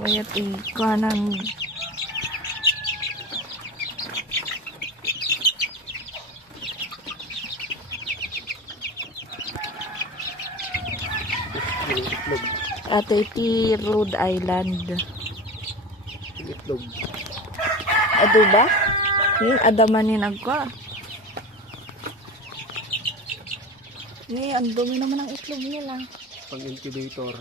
Mayat ikaw ng ate iti Rhode Island. Itlog. Ado ba? Yung adamanin agka. Ang dumi naman ang itlog nila. Pang incubator.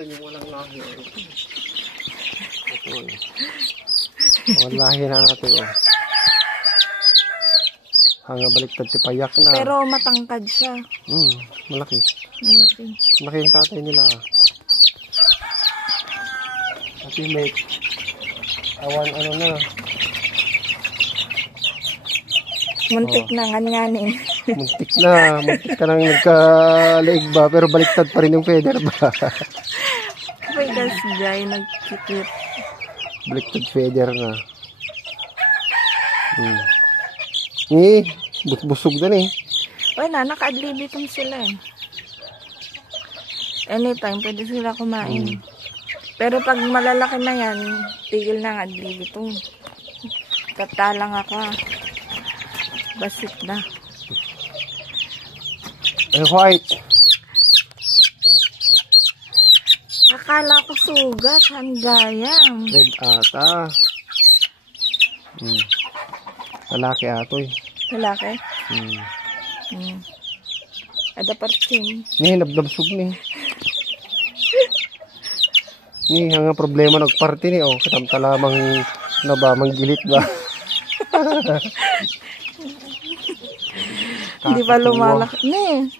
Yung walang lahi. Ito eh. Walang lahi na natin oh. Hanga baliktad ti payak na. Pero matangkad siya. Malaki. Malaki. Malaki yung tatay nila. Ati mate. Awan ano na. Muntik na ngan-nganin. Muntik na. Muntik ka nang nagkalaig ba. Pero baliktad pa rin yung feather ba. Pwede jay nagkikip. Baliktad feather na. Busog na eh. Uy na, naka-adlibitum sila eh. Anytime, pwede sila kumain. Pero pag malalaki na yan, tigil na ang adlibitum. Tatalang ako ha. Basit na. Ay, white. Akala ko sugat, hanggayang. Red ata. Lalaki atoy. Lalaki? Ada parting. Ni, labdabsog ni. Ni, hanga problema nagparty ni. Oh, katamtala mang, na ba, manggilit ba? Hindi pa lumalaki. Ne,